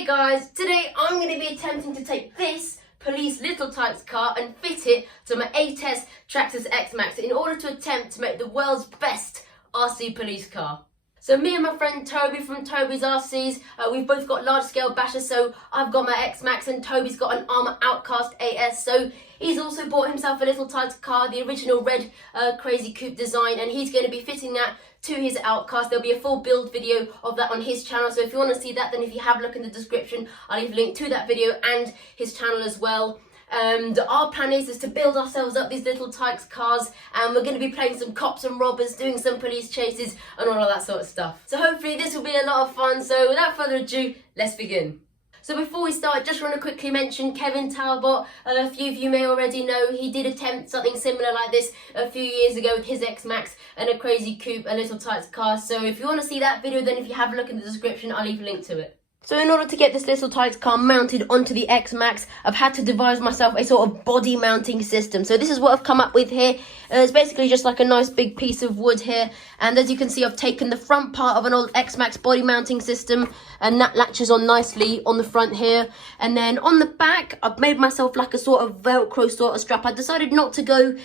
Hey guys, today I'm going to be attempting to take this police little Tikes car and fit it to my Traxxas X-Maxx in order to attempt to make the world's best RC police car. So me and my friend Toby from Toby's RCs, we've both got large scale bashers, so I've got my X-Maxx and Toby's got an Armour Outcast AS, so he's also bought himself a little Tikes car, the original red crazy coupe design, and he's going to be fitting that to his Outcast. There'll be a full build video of that on his channel, so if you want to see that, then if you have a look in the description, I'll leave a link to that video and his channel as well. And our plan is to build ourselves up these little Tikes cars, and we're going to be playing some cops and robbers, doing some police chases and all of that sort of stuff. So hopefully this will be a lot of fun, so without further ado, let's begin. So before we start, just want to quickly mention Kevin Talbot. A few of you may already know he did attempt something similar like this a few years ago with his X-Maxx and a crazy coupe, a little Tikes car. So if you want to see that video, then if you have a look in the description, I'll leave a link to it. So in order to get this little Tikes car mounted onto the X-Maxx, I've had to devise myself a sort of body mounting system. So this is what I've come up with here. It's basically just like a nice big piece of wood here. And as you can see, I've taken the front part of an old X-Maxx body mounting system, and that latches on nicely on the front here. And then on the back, I've made myself like a sort of Velcro sort of strap. I decided not to go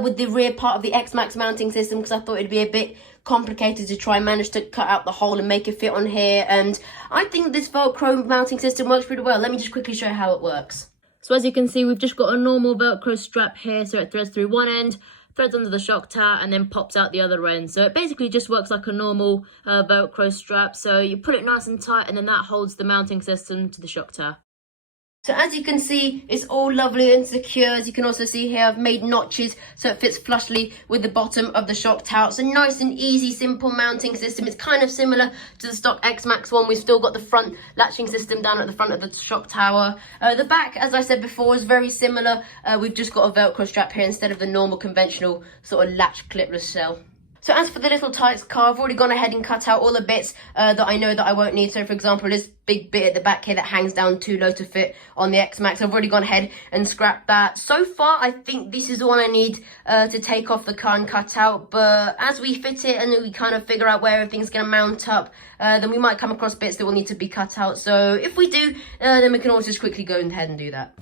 with the rear part of the X-Maxx mounting system because I thought it'd be a bit complicated to try and manage to cut out the hole and make it fit on here, and I think this Velcro mounting system works pretty well. Let me just quickly show you how it works. So as you can see, we've just got a normal Velcro strap here, so it threads through one end, threads under the shock tower, and then pops out the other end. So it basically just works like a normal Velcro strap. So you put it nice and tight, and then that holds the mounting system to the shock tower. So as you can see, it's all lovely and secure. As you can also see here, I've made notches so it fits flushly with the bottom of the shock tower. It's a nice and easy, simple mounting system. It's kind of similar to the stock X-Maxx one. We've still got the front latching system down at the front of the shock tower. The back, as I said before, is very similar. We've just got a Velcro strap here instead of the normal conventional sort of latch clipless shell. So as for the little Tikes car, I've already gone ahead and cut out all the bits that I know that I won't need. So for example, this big bit at the back here that hangs down too low to fit on the X-Maxx, I've already gone ahead and scrapped that. So far, I think this is all I need to take off the car and cut out. But as we fit it and we kind of figure out where everything's going to mount up, then we might come across bits that will need to be cut out. So if we do, then we can always just quickly go ahead and do that.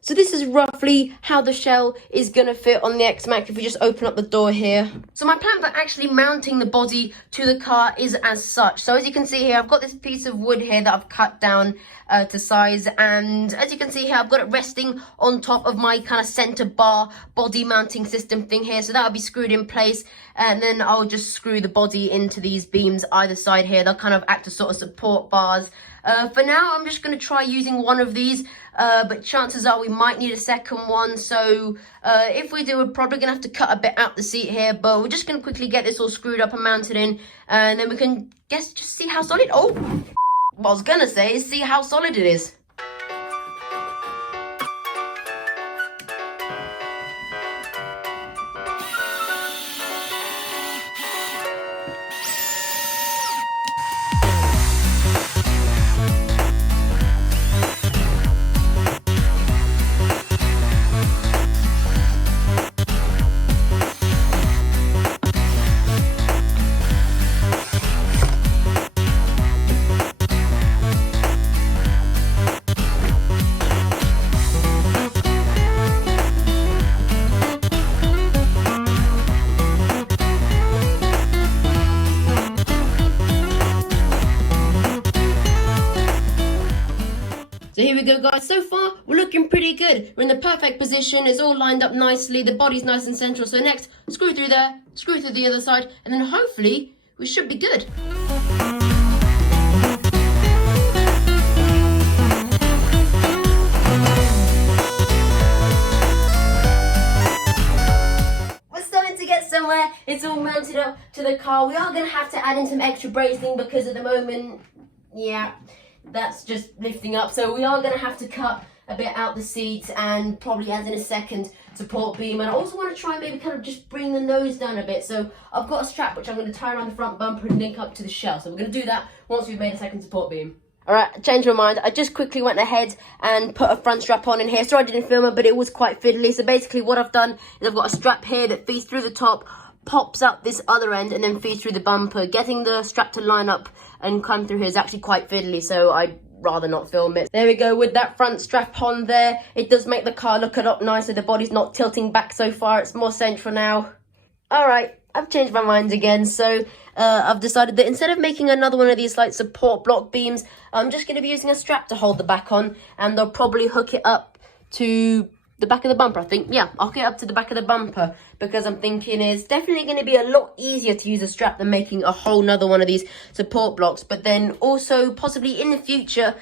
So this is roughly how the shell is going to fit on the X-Maxx if we just open up the door here. So my plan for actually mounting the body to the car is as such. So as you can see here, I've got this piece of wood here that I've cut down to size. And as you can see here, I've got it resting on top of my kind of center bar body mounting system thing here. So that'll be screwed in place. And then I'll just screw the body into these beams either side here. They'll kind of act as sort of support bars. For now, I'm just going to try using one of these, but chances are we might need a second one. So if we do, we're probably going to have to cut a bit out the seat here, but we're just going to quickly get this all screwed up and mounted in, and then we can just see how solid. Oh, what I was going to say is see how solid it is. So here we go, guys. So far, we're looking pretty good. We're in the perfect position. It's all lined up nicely. The body's nice and central. So next, screw through there, screw through the other side, and then hopefully we should be good. We're starting to get somewhere. It's all mounted up to the car. We are going to have to add in some extra bracing because at the moment, yeah, that's just lifting up, so we are going to have to cut a bit out the seat and probably add in a second support beam. And I also want to try and maybe kind of just bring the nose down a bit, so I've got a strap which I'm going to tie around the front bumper and link up to the shell. So we're going to do that once we've made a second support beam. Alright, changed my mind. I just quickly went ahead and put a front strap on in here. Sorry I didn't film it, but it was quite fiddly. So basically what I've done is I've got a strap here that feeds through the top, pops out this other end and then feeds through the bumper, getting the strap to line up and climb through here is actually quite fiddly, so I'd rather not film it. There we go, with that front strap on there, it does make the car look a lot nicer. The body's not tilting back so far, it's more central now. Alright, I've changed my mind again, so I've decided that instead of making another one of these like support block beams, I'm just going to be using a strap to hold the back on, and I'll probably hook it up to the back of the bumper, I think. Yeah, I'll hook it up to the back of the bumper, because I'm thinking it's definitely going to be a lot easier to use a strap than making a whole nother one of these support blocks. But then also possibly in the future,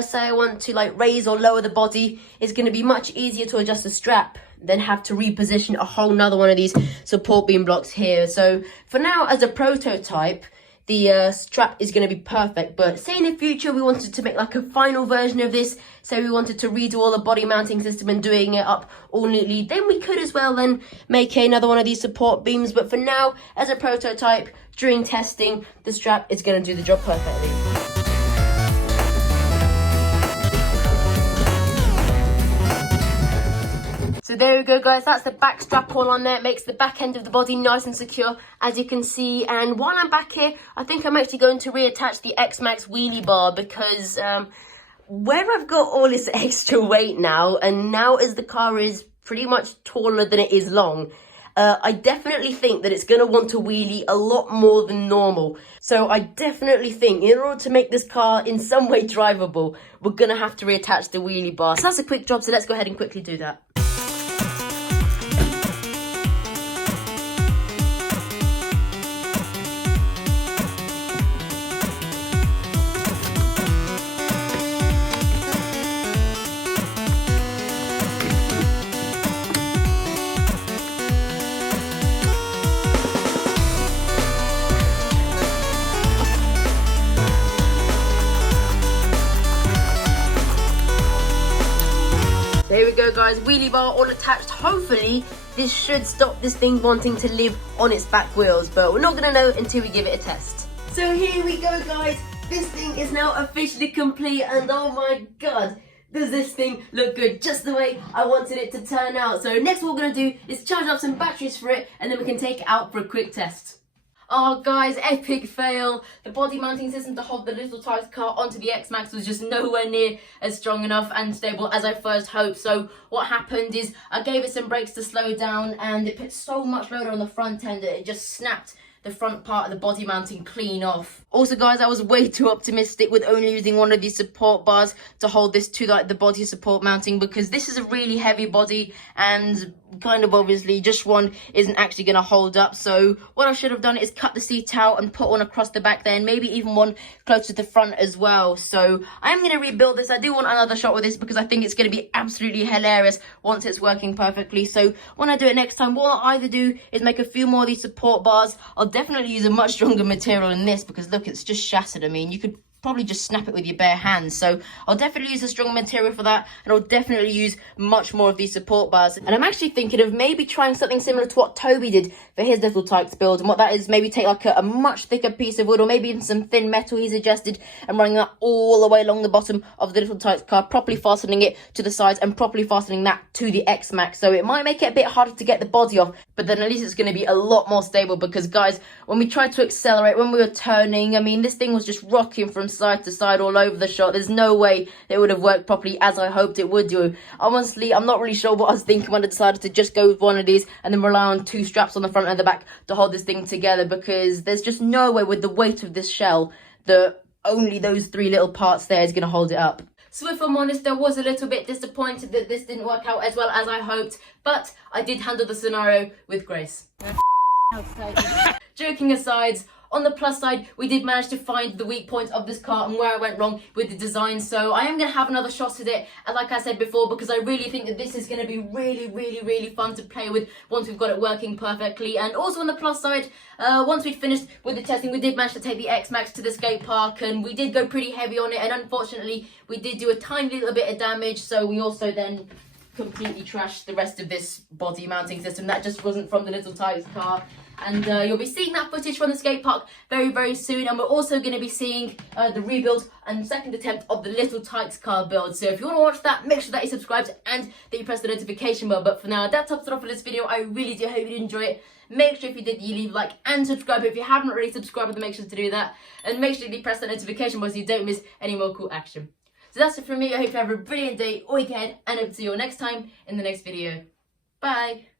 say I want to like raise or lower the body, it's going to be much easier to adjust the strap than have to reposition a whole nother one of these support beam blocks here. So for now, as a prototype, the strap is going to be perfect. But say in the future we wanted to make like a final version of this, say we wanted to redo all the body mounting system and doing it up all neatly, then we could as well then make another one of these support beams. But for now, as a prototype, during testing, the strap is going to do the job perfectly. So there we go, guys, that's the back strap all on there. It makes the back end of the body nice and secure, as you can see. And while I'm back here, I think I'm actually going to reattach the X-Maxx wheelie bar, because where I've got all this extra weight now, and now as the car is pretty much taller than it is long, I definitely think that it's going to want to wheelie a lot more than normal. So I definitely think in order to make this car in some way drivable, we're going to have to reattach the wheelie bar. So that's a quick job, so let's go ahead and quickly do that. There we go, guys, wheelie bar all attached. Hopefully this should stop this thing wanting to live on its back wheels, but we're not going to know until we give it a test. So here we go, guys, this thing is now officially complete, and oh my god, does this thing look good, just the way I wanted it to turn out. So next what we're going to do is charge up some batteries for it, and then we can take it out for a quick test. Oh guys, epic fail. The body mounting system to hold the little Tikes car onto the X-Maxx was just nowhere near as strong enough and stable as I first hoped. So what happened is I gave it some brakes to slow down, and it put so much load on the front end that it just snapped the front part of the body mounting clean off. Also guys, I was way too optimistic with only using one of these support bars to hold this to like the body support mounting, because this is a really heavy body and kind of obviously just one isn't actually going to hold up. So what I should have done is cut the seat out and put one across the back there, and maybe even one close to the front as well. So I'm going to rebuild this. I do want another shot with this because I think it's going to be absolutely hilarious once it's working perfectly. So when I do it next time, what I'll either do is make a few more of these support bars. I'll definitely use a much stronger material than this, because look, it's just shattered. I mean, you could probably just snap it with your bare hands. So I'll definitely use a strong material for that, and I'll definitely use much more of these support bars. And I'm actually thinking of maybe trying something similar to what Toby did for his little Tikes build, and what that is, maybe take like a much thicker piece of wood, or maybe even some thin metal he's adjusted, and running that all the way along the bottom of the little Tikes car, properly fastening it to the sides and properly fastening that to the X-Maxx. So it might make it a bit harder to get the body off, but then at least it's going to be a lot more stable, because guys, when we tried to accelerate, when we were turning, I mean, this thing was just rocking from side to side all over the shot. There's no way it would have worked properly as I hoped it would do. Honestly, I'm not really sure what I was thinking when I decided to just go with one of these and then rely on two straps on the front and the back to hold this thing together, because there's just no way with the weight of this shell that only those three little parts there is going to hold it up. So if I'm honest, I was a little bit disappointed that this didn't work out as well as I hoped, but I did handle the scenario with grace. Joking aside, on the plus side, we did manage to find the weak points of this car and where I went wrong with the design. So I am going to have another shot at it, and like I said before, because I really think that this is going to be really fun to play with once we've got it working perfectly. And also on the plus side, once we'd finished with the testing, we did manage to take the X-Maxx to the skate park, and we did go pretty heavy on it, and unfortunately we did do a tiny little bit of damage. So we also then completely trashed the rest of this body mounting system that just wasn't from the little Tikes car. And you'll be seeing that footage from the skate park very, very soon. And we're also going to be seeing the rebuild and second attempt of the Little Tikes car build. So if you want to watch that, make sure that you're subscribed and that you press the notification bell. But for now, that tops it off for this video. I really do hope you did enjoy it. Make sure if you did, you leave a like and subscribe. If you haven't already subscribed, then make sure to do that. And make sure you press that notification bell so you don't miss any more cool action. So that's it from me. I hope you have a brilliant day or weekend. And hope to see you all next time in the next video. Bye.